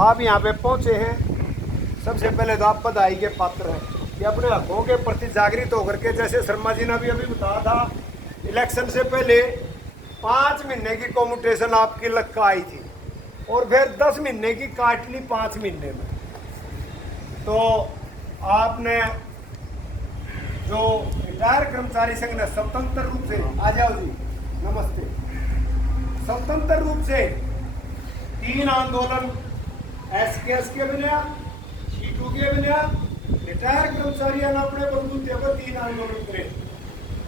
आप यहाँ पे पहुँचे हैं, सबसे पहले तो आप बधाई के पात्र हैं कि अपने हकों के प्रति जागृत होकर के, जैसे शर्मा जी ने अभी बताया था, इलेक्शन से पहले 5 महीने की कम्यूटेशन आपकी लक्का आई थी और फिर 10 महीने की काट ली 5 महीने में। तो आपने जो रिटायर कर्मचारी संघ ने स्वतंत्र रूप से, आ जाओ जी नमस्ते, स्वतंत्र रूप से 3 आंदोलन एसकेएस के बिना, टीटू के बिना, रिटायर कर्मचारियों ने अपने बलबूते पर 3 आंदोलन करे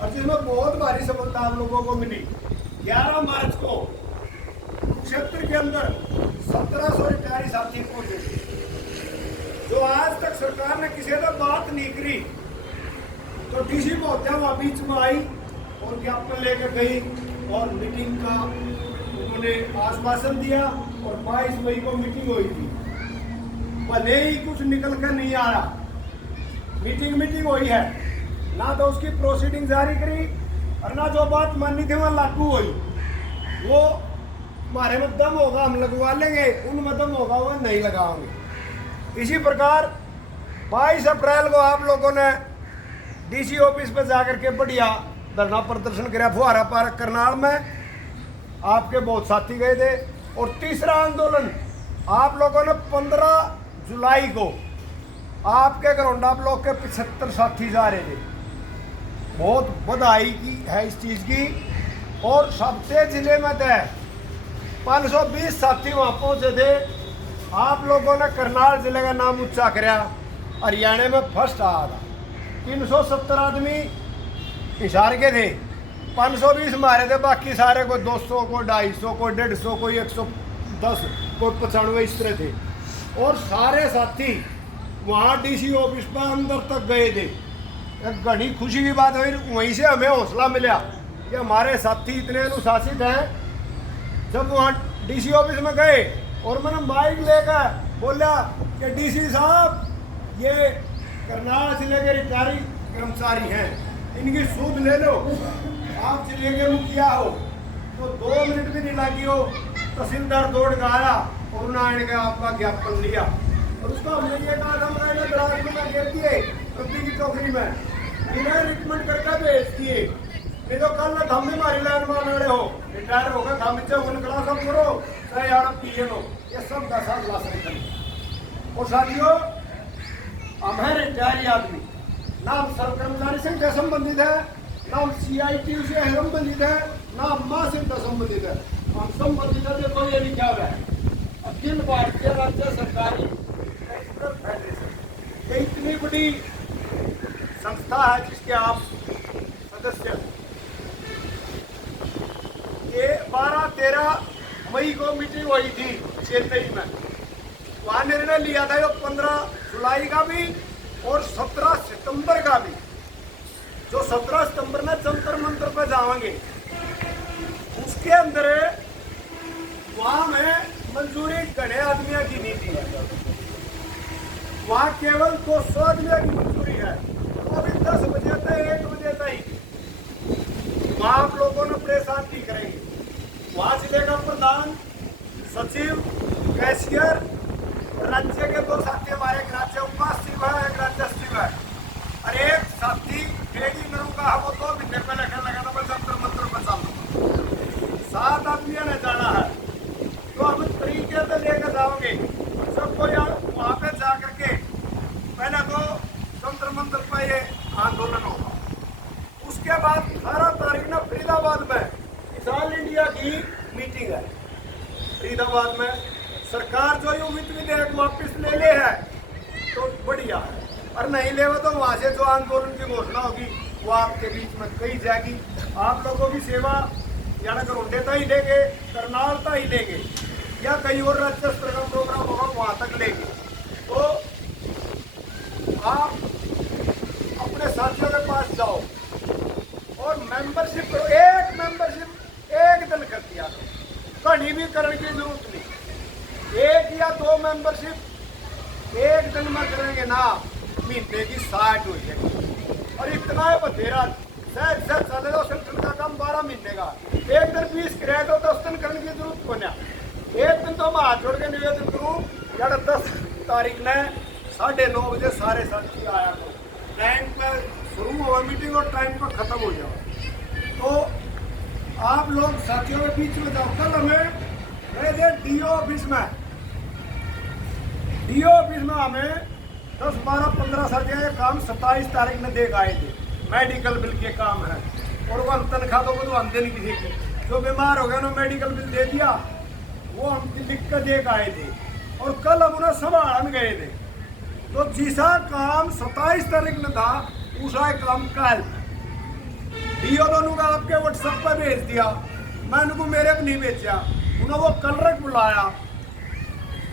और जिसमें बहुत भारी सफलता आप लोगों को मिली। 11 मार्च को कुरुक्षेत्र के अंदर 1700 रिटायरी साथी पहुंचे जो आज तक सरकार ने किसी से बात नहीं करी। तो डीसी महोदया वहां बीच में आई और ज्ञापन लेकर गई और मीटिंग का उन्होंने आश्वासन दिया और 22 मई को मीटिंग हुई थी। भले ही कुछ निकल कर नहीं आ रहा, मीटिंग हुई है, ना तो उसकी प्रोसीडिंग जारी करी और ना जो बात माननी थी वह लागू हुई। वो हमारे में दम होगा हम लगवा लेंगे, उनमें दम होगा वह नहीं लगाओगे। इसी प्रकार 22 अप्रैल को आप लोगों ने डीसी ऑफिस पर जाकर के बढ़िया धरना प्रदर्शन किया फुहारा पार्क करनाल में, आपके बहुत साथी गए थे। और तीसरा आंदोलन आप लोगों ने 15 जुलाई को आपके ग्राउंड ब्लॉक के 75 साथी जा रहे थे। बहुत बधाई की है इस चीज़ की। और सबसे जिले में थे 520 साथी वहाँ पहुँचे थे। आप लोगों ने करनाल जिले का नाम ऊंचा कराया, हरियाणा में फर्स्ट आया था। 370 आदमी इशारे के थे, 520 मारे थे, बाकी सारे को 200 को 250 को 150 को 110 को 95 इस तरह थे। और सारे साथी वहाँ डीसी ऑफिस पर अंदर तक गए थे। एक बड़ी खुशी की बात हुई, वहीं से हमें हौसला मिला कि हमारे साथी इतने अनुशासित हैं। जब वहाँ डीसी ऑफिस में गए और मैंने माइक लेकर बोला कि डीसी साहब, ये करनाल जिले के रिटायरी कर्मचारी हैं, इनकी सूद ले लो। आप जिले के मुखिया हो तो 2 मिनट भी नहीं लगी हो, तहसीलदार दौड़ कर आया और उन्होंने आपका ज्ञापन लिया। और उसको हमने ये कहा था, मैंने दराज में घेर दिए कब्जी की टोकरी में, इन्हें रिकमेंड करके भेज दिए। नहीं तो कल ना हम भी हमारी लाइन में रहे हो, रिटायर होगा हम उनका सब करो, चाहे यार पीए लो, ये सब का सब ला सकते हैं। और साथियों, हम हैं रिटायरी आदमी, ना हम सर्व कर्मचारी संघ से संबंधित है, ना हम CITU से संबंधित है, ना हम महासंघ से संबंधित है। हम संबंधित है देखो ये लिखा हुआ है, अखिल भारतीय राज्य सरकारी फेडरेशन। ये इतनी बड़ी संस्था है जिसके आप सदस्य हैं। ये 12-13 मई को मीटिंग हुई थी चेन्नई में। वहाँ निर्णय लिया था 15 जुलाई का भी और 17 सितंबर का भी। जो 17 सितंबर में जंतर मंतर पर जाएंगे, उसके अंदर वहाँ में मंजूरी घने आदमियों की नहीं थी। वहाँ केवल 200 आदमियों की मंजूरी है। तो अभी 10 बजे तक 1 बजे तक वहाँ आप लोगों ने प्रेस शांति करेंगे। वहाँ जिले का प्रधान, सचिव, कैशियर, राज्य के 2 साथी हमारे, एक राज्य उपासचिव है, एक राज्य सचिव है, और एक साथी बेगी नरू का, वो 2 महीने पहले कहने लगा था जंतर मंतर पर चल 7 आदमियों ने जाना है। तो हम तरीके से लेकर जाओगे सबको यार वहाँ पे जा करके पहले तो जंतर मंतर पर ये आंदोलन होगा। उसके बाद 18 तारीख ना फरीदाबाद में किसान इंडिया की मीटिंग है। फरीदाबाद में सरकार जो ये वित्त विधेयक वापिस ले है तो बढ़िया है, और नहीं ले तो वहाँ से जो आंदोलन की घोषणा होगी वो आपके बीच में कही जाएगी। आप लोगों की सेवा या ना करोंडे तक ही लेंगे, करनाल तक ही लेंगे, या कहीं और राज्य स्तर का प्रोग्राम होगा वहाँ तक लेंगे। तो आप अपने साथियों के पास जाओ और मेंबरशिप करो। एक मेंबरशिप 1 दिन कर दिया, कहीं भी करने की जरूरत नहीं। 1 या 2 मेंबरशिप 1 दिन में करेंगे ना, महीने की 60 हो जाएगी। और इतना है बतेरा शायद चले दो संगठन का काम 12 महीने का, 1 दिन 20 किराए तो 10 दिन करने की जरूरत को ना। 1 दिन तो मैं हाथ जोड़ के निवेदन करूँ जब 10 तारीख ने 9:30 बजे सारे साथी आया तो टाइम पर शुरू हुआ मीटिंग और टाइम पर खत्म हो जाओ। तो आप लोग साथियों के बीच में जाओ। कल हमें गए थे डीओ ऑफिस में हमें 10, 12, 15 साथियों ये काम 27 तारीख में दे आए थे। मेडिकल बिल के काम है और वो हम तनख्वाह तो हम दे नहीं किसी की। जो बीमार हो गया ना मेडिकल बिल दे दिया, वो हम लिख कर दे आए थे और कल हम उन्हें संभालने गए थे। तो जिसा काम 27 तारीख में था उसा काम कल डीओ दोनों का आपके व्हाट्सएप पर भेज दिया। मैं उनको मेरे को नहीं भेजा, उन्होंने वो कल रख बुलाया,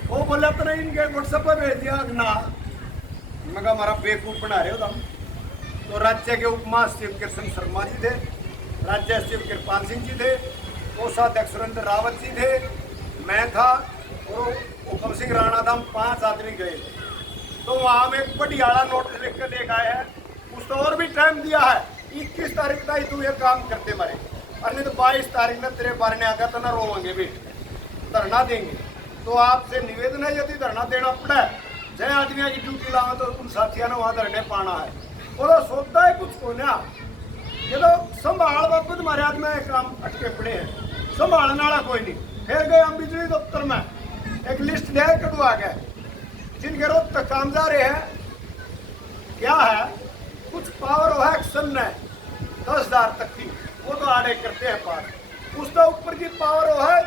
वो बोले अपने इनके व्हाट्सएप पर भेज दिया ना। मैं कहा हमारा बेवकूफ बना रहे हो तुम। तो राज्य के उप महासचिव कृष्ण शर्मा जी थे, राज्य सचिव कृपाल सिंह जी थे, कोषाध्यक्ष सुरेंद्र रावत जी थे, मैं था और हुक्म सिंह राणा था। हम 5 आदमी गए थे। तो वहाँ में एक बढ़ियाला नोटिस लिख कर देख आए हैं। उसको और भी टाइम दिया है, 21 तारीख तक तू ये काम करते मरे, और नहीं तो 22 तारीख में तेरे बारे में आ गया तो ना रोवेंगे भी, धरना देंगे। तो आपसे निवेदन है यदि धरना देना पड़ा जय आदमी की ड्यूटी लाओ तो उन साथियों ने वहाँ धरने पाना है। और वो सोचता है कुछ को ना, ये तो संभाल बापू तुम्हारे हाथ में काम अटके पड़े हैं, संभालने वाला कोई नहीं। फिर गए हम बिजली दफ्तर में, एक लिस्ट दे कटवा गए जिनके रोज तक काम जा रहे हैं। क्या है कुछ पावर हो एक्शन है 10,000 तक की, वो तो आड़े करते हैं पास। उसके ऊपर की पावर हो है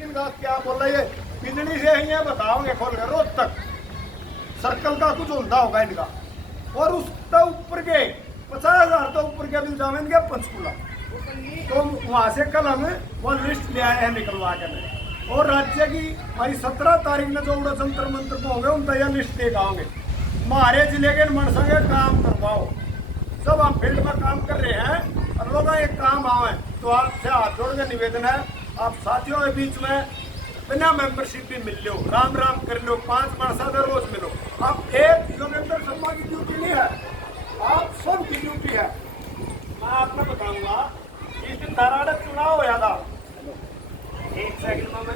इनका क्या बोल रही है, बिजली से ही है बताओगे खोल कर रोज तक सर्कल का कुछ होता होगा इनका। और उसके ऊपर के 50,000 तो ऊपर के बिल जावेंगे पंचकूला। तो वहाँ से कल हमें वो लिस्ट ले आए हैं निकलवा के। और राज्य की भाई 17 तारीख में जो उड़ा जंतर मंत्र को होंगे उन तैयार लिस्ट दे गाओगे। हमारे जिले के मनसंगे काम करवाओ, सब हम फील्ड में काम कर रहे हैं और लोग एक काम आवे। तो आपसे हाथ जोड़ के निवेदन है, आप साथियों के बीच में बिना मेंबरशिप भी मिल लो, राम राम कर लो, 5 मासा रोज मिलो। आप एक योगेंद्र शर्मा की ड्यूटी नहीं है, आप सब की ड्यूटी है। मैं आपको बताऊंगा इस दिन धाराड़ा चुनाव होया था, एक सेकंड में